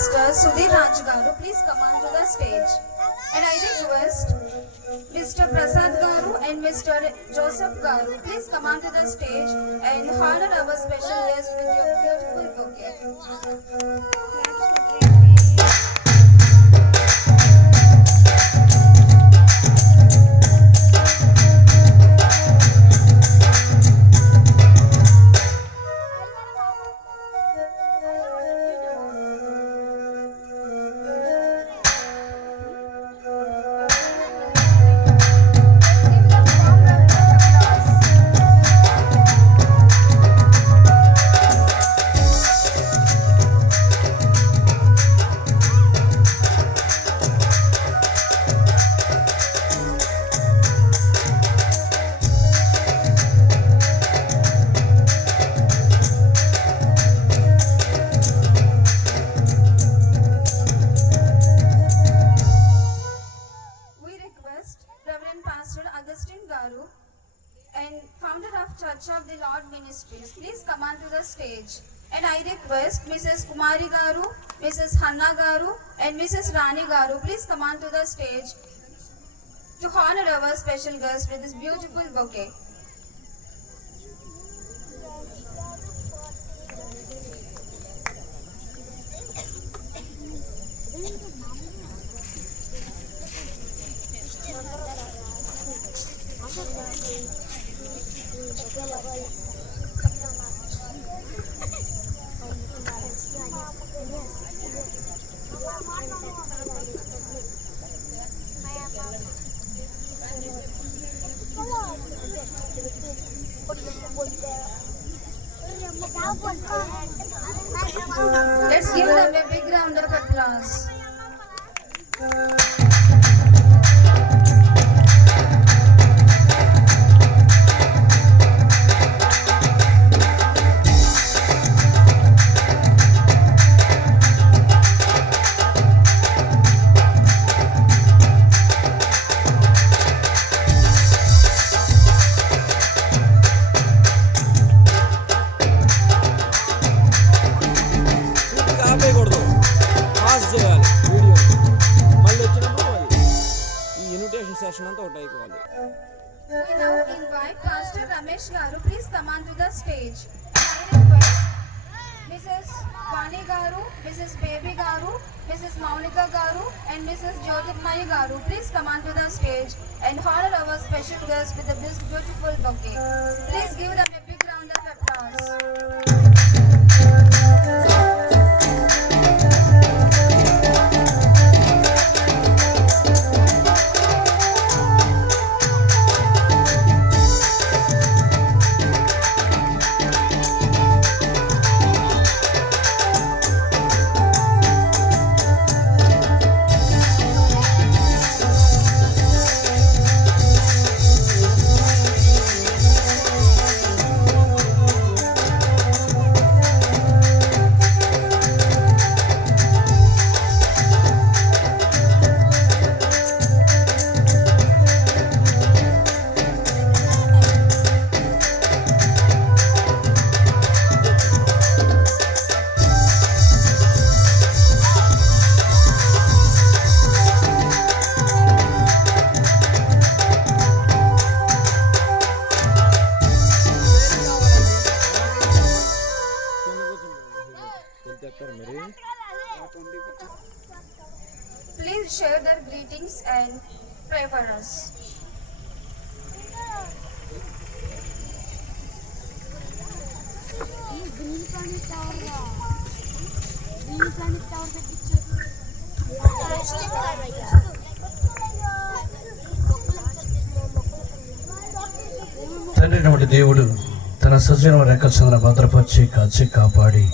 Pastor Sudhir Raj Garu, please come on to the stage. And I request Mr. Prasad Garu and Mr. Joseph Garu, please come on to the stage and honor our special guest with your beautiful bouquet. Reverend Pastor Augustine Garu and founder of Church of the Lord Ministries, please come on to the stage. And I request Mrs. Kumari Garu, Mrs. Hanna Garu and Mrs. Rani Garu, please come on to the stage to honor our special guest with this beautiful bouquet. Let's give them a big round of applause. We now invite Pastor Ramesh Garu, please come on to the stage. I request Mrs. Vani Garu, Mrs. Baby Garu, Mrs. Maunika Garu and Mrs. Jyotirmayi Garu, please come on to the stage and honor our special guest with this beautiful bouquet. Please give them a big round of applause. Please share their greetings and pray for us. తండ్రి దేవుడు తన సజీవ రెక్కచంద్ర భద్రపరిచి కాచి కాపాడి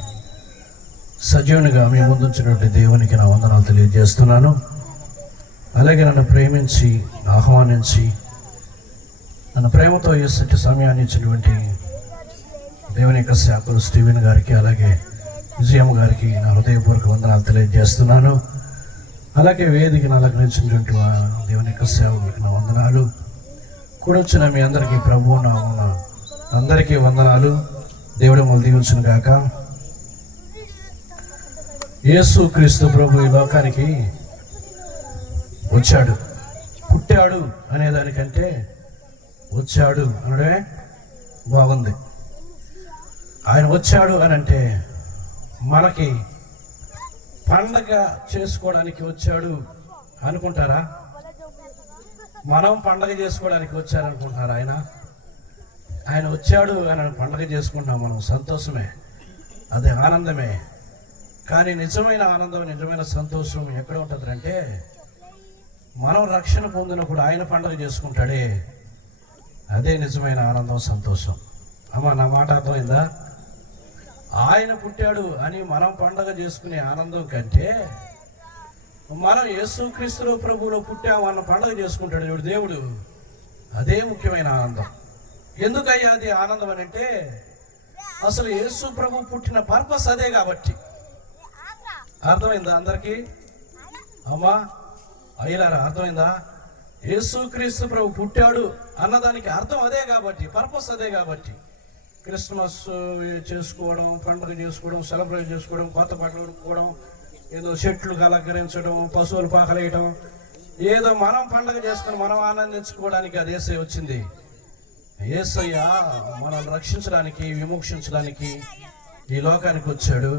సజీవునిగా మీ ముందుంచినటువంటి దేవునికి నా వందనాలు తెలియజేస్తున్నాను. అలాగే నన్ను ప్రేమించి ఆహ్వానించి నన్ను ప్రేమతో చేసే సమయాన్ని ఇచ్చినటువంటి దేవుని యొక్క సేవకులు స్టీవెన్ గారికి అలాగే విజయమ్మ గారికి నా హృదయపూర్వక వందనాలు తెలియజేస్తున్నాను. అలాగే వేదికను అలంకరించినటువంటి దేవుని యొక్క సేవకులకు నా వందనాలు. కూడొచ్చిన మీ అందరికీ ప్రభువు నామమున అందరికీ వందనాలు. దేవుడు మమ్మల్ని దీవించును గాక. యేసు క్రీస్తు ప్రభు ఈ లోకానికి వచ్చాడు. పుట్టాడు అనేదానికంటే వచ్చాడు అనడమే బాగుంది. ఆయన వచ్చాడు అని అంటే మనకి పండగ చేసుకోవడానికి వచ్చాడు అనుకుంటారా? మనం పండగ చేసుకోవడానికి వచ్చారనుకుంటున్నారా? ఆయన వచ్చాడు అని పండగ చేసుకుంటున్నాం మనం, సంతోషమే, అది ఆనందమే. కానీ నిజమైన ఆనందం, నిజమైన సంతోషం ఎక్కడ ఉంటుంది అంటే మనం రక్షణ పొందినప్పుడు ఆయన పండగ చేసుకుంటాడే, అదే నిజమైన ఆనందం, సంతోషం. అమ్మ, నా మాట అర్థమైందా? ఆయన పుట్టాడు అని మనం పండగ చేసుకునే ఆనందం కంటే మనం యేసుక్రీస్తు ప్రభువులో పుట్టామన్న పండగ చేసుకుంటాడు చూడు దేవుడు, అదే ముఖ్యమైన ఆనందం. ఎందుకయ్యా అది ఆనందం అని అంటే అసలు యేసు ప్రభు పుట్టిన పర్పస్ అదే కాబట్టి. అర్థమైందా అందరికీ? అమ్మా అయ్యలారా, అర్థమైందా? యేసుక్రీస్తు ప్రభు పుట్టాడు అన్నదానికి అర్థం అదే కాబట్టి, పర్పస్ అదే కాబట్టి. క్రిస్మస్ చేసుకోవడం, పండుగ చేసుకోవడం, సెలబ్రేట్ చేసుకోవడం, కొత్త బట్టలు కొనుక్కోవడం, ఏదో చెట్లు అలంకరించడం, పశువులు పాకలేయడం, ఏదో మనం పండుగ చేసుకుని మనం ఆనందించుకోవడానికి అది యేసయ్య వచ్చింది. యేసయ్య మనల్ని రక్షించడానికి, విమోక్షించడానికి ఈ లోకానికి వచ్చాడు.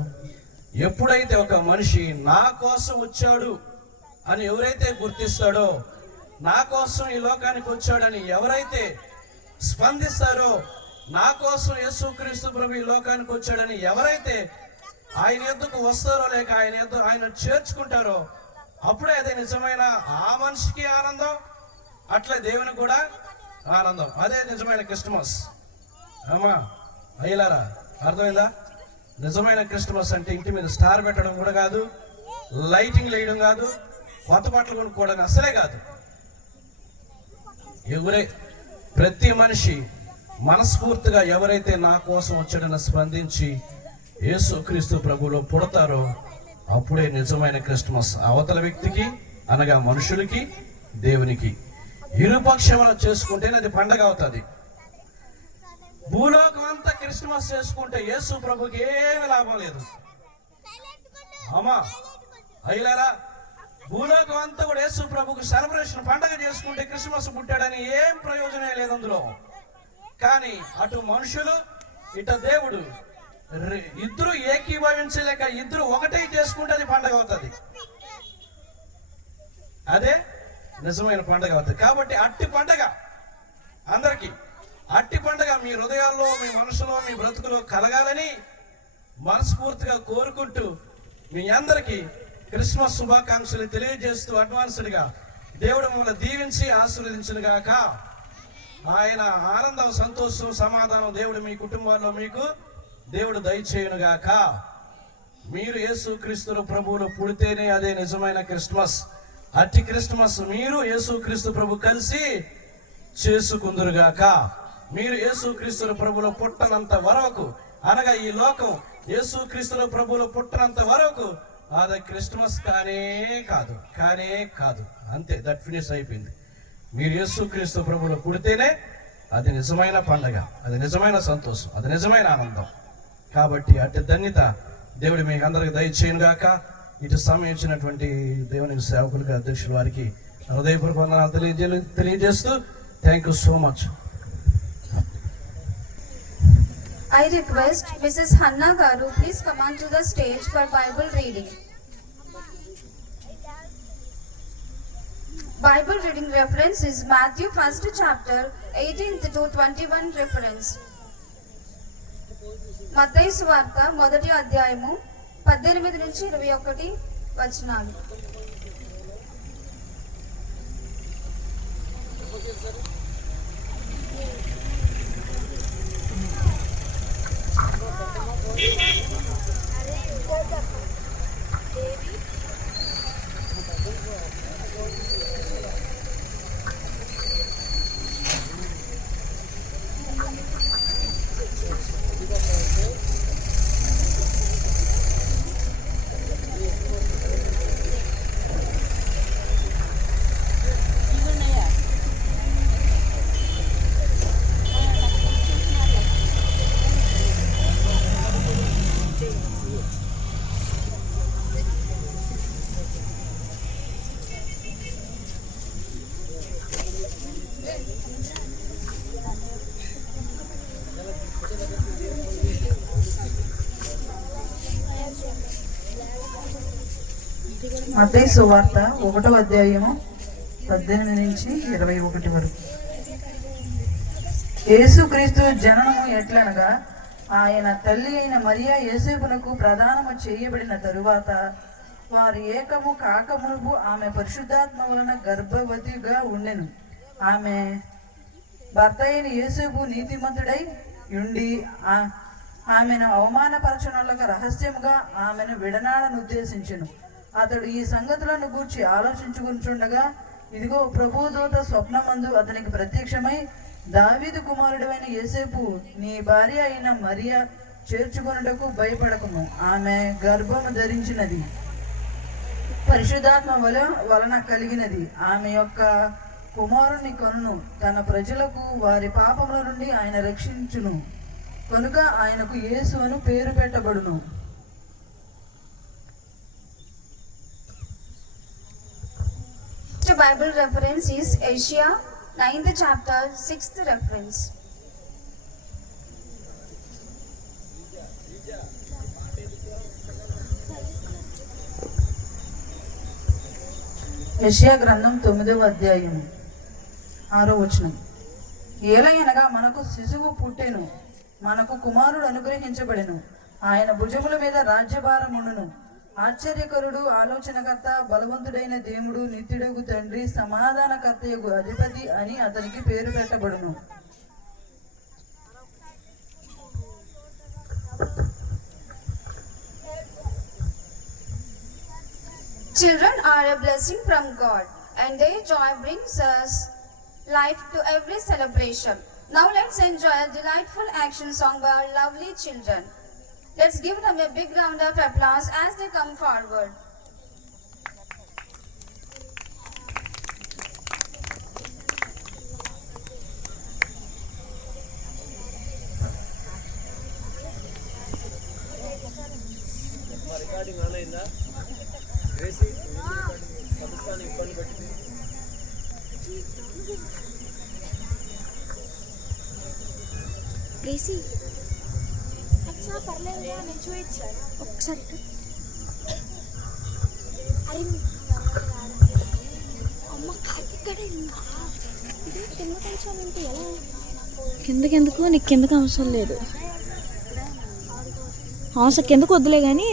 ఎప్పుడైతే ఒక మనిషి నా కోసం వచ్చాడు అని ఎవరైతే గుర్తిస్తాడో, నా కోసం ఈ లోకానికి వచ్చాడని ఎవరైతే స్పందిస్తారో, నా కోసం యేసుక్రీస్తు ప్రభు ఈ లోకానికి వచ్చాడని ఎవరైతే ఆయన ఎద్దుకు వస్తారో లేక ఆయన చేర్చుకుంటారో, అప్పుడే అదే నిజమైన ఆ మనిషికి ఆనందం, అట్లే దేవునికి కూడా ఆనందం. అదే నిజమైన క్రిస్మస్. అమ్మా అయ్యలారా, అర్థమైందా? నిజమైన క్రిస్మస్ అంటే ఇంటి మీద స్టార్ పెట్టడం కూడా కాదు, లైటింగ్ వేయడం కాదు, కొత్త బట్టలు కొనుక్కోవడం అసలే కాదు. ఎవరే ప్రతి మనిషి మనస్ఫూర్తిగా ఎవరైతే నా కోసం వచ్చాడని స్పందించి యేసుక్రీస్తు ప్రభువులో పుడతారో, అప్పుడే నిజమైన క్రిస్మస్. అవతల వ్యక్తికి అనగా మనుషులకి, దేవునికి ఇరుపక్షములు చేసుకుంటేనే అది పండగ అవుతుంది. భూలోకం అంతా క్రిస్మస్ చేసుకుంటే యేసు ప్రభుకి ఏమి లాభం లేదు. అమ్మా అయ్యలారా, భూలోకం అంతా కూడా యేసు ప్రభుకి సెలబ్రేషన్ పండగ చేసుకుంటే క్రిస్మస్ పుట్టాడని ఏం ప్రయోజనం లేదు అందులో. కానీ అటు మనుషులు ఇటు దేవుడు ఇద్దరు ఏకీభవించలేక ఇద్దరు ఒకటే చేసుకుంటే అది పండగ అవుతుంది. అదే నిజమైన పండగ అవుతుంది. కాబట్టి అట్టి పండగ అందరికీ, అట్టి పండగ మీ హృదయాల్లో, మీ మనసులో, మీ బ్రతుకులో కలగాలని మనస్ఫూర్తిగా కోరుకుంటూ మీ అందరికీ క్రిస్మస్ శుభాకాంక్షలు తెలియజేస్తూ అడ్వాన్స్డ్గా దేవుడు మిమ్మల్ని దీవించి ఆశీర్వదించును గాక. ఆయన ఆనందం, సంతోషం, సమాధానం దేవుడు మీ కుటుంబాల్లో మీకు దేవుడు దయచేయును గాక. మీరు యేసుక్రీస్తు ప్రభువులో పుడితేనే అదే నిజమైన క్రిస్మస్. అట్టి క్రిస్మస్ మీరు యేసుక్రీస్తు ప్రభు కలిసి చేసుకుందురుగాక. మీరు యేసుక్రీస్తు ప్రభువులో పుట్టనంత వరకు, అనగా ఈ లోకం యేసుక్రీస్తు ప్రభువులో పుట్టనంత వరకు అది క్రిస్మస్ కానే కాదు. అంతే, దట్ ఫినిష్ అయిపోయింది. మీరు యేసుక్రీస్తు ప్రభువులో పుడితేనే అది నిజమైన పండగ, అది నిజమైన సంతోషం, అది నిజమైన ఆనందం. కాబట్టి అట్టి ధన్యత దేవుడు మీకు అందరికి దయచేయను గాక. ఇటు సమయం ఇచ్చినటువంటి దేవుని సేవకులకి, అధ్యక్షుల వారికి హృదయపూర్వక వందనాలు తెలియజేస్తూ thank you so much. I request Mrs. Hanna Garu please come on to the stage for Bible reading. Bible reading reference is Matthew 1st chapter 18th to 21 reference. మత్తయి సువార్త 1వ అధ్యాయము 18 నుంచి 21 వచనాలు. మత్తయి సువార్త 1వ అధ్యాయము 18 నుంచి 21 వరకు. యేసుక్రీస్తు జననము ఎట్లనగా, ఆయన తల్లి అయిన మరియా యోసేపునకు ప్రదానము చేయబడిన తరువాత వారు ఏకము కాకమునుపు ఆమె పరిశుద్ధాత్మ వలన గర్భవతిగా ఉండెను. ఆమె భర్త అయిన యోసేపు నీతిమంతుడై ఉండి ఆమెను అవమానపరచనులకు రహస్యముగా ఆమెను విడనాడను ఉద్దేశించెను. అతడు ఈ సంగతులను గూర్చి ఆలోచించుకుంటుండగా, ఇదిగో ప్రభుదూత స్వప్నమందు అతనికి ప్రత్యక్షమై, దావీదు కుమారుడైన యోసేపు, నీ భార్య అయిన మరియా చేర్చుకొనుటకు భయపడకము. ఆమె గర్భము ధరించినది, పరిశుద్ధాత్మ వలన కలిగినది. ఆమె యొక్క కుమారుని కొనును. తన ప్రజలకు వారి పాపముల నుండి ఆయన రక్షించును. కనుక ఆయనకు యేసు అని పేరు పెట్టబడును. The Bible reference is Asia 9th chapter 6th reference. యెషయా గ్రంథం 9వ అధ్యాయం 6వ వచనం. ఏలయనగా మనకు శిశువు పుట్టెను, మనకు కుమారుడు అనుగ్రహించబడెను, ఆయన భుజముల మీద రాజ్యభారముండును. ఆశ్చర్యకరుడు, ఆలోచనకర్త, బలవంతుడైన దేవుడు, నిత్యుడగు తండ్రి, సమాధానకర్తయగు అధిపతి అని అతనికి పేరు పెట్టబడును. Children are a blessing from God, and their joy brings us life to every celebration. Now let's enjoy a delightful action song by our lovely children. Let's give them a big round of applause as they come forward. ప్రేసి అచ్చా పర్లేదు, నేను చూపించాను ఒకసారి. అరే అమ్మ కార్తిక్ కింద కొంచెం ఉంటే ఎలా? కిందకెందుకు? నీకు కిందకి అవసరం లేదు. అవసరం కిందకు వద్దులే కానీ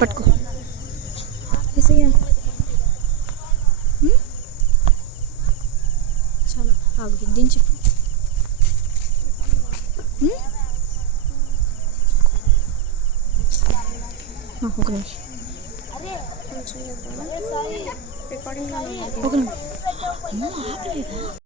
పట్టుకో. చాలా ఆగు, దించి ఒక నిమిషం. ఒక నిమిషం.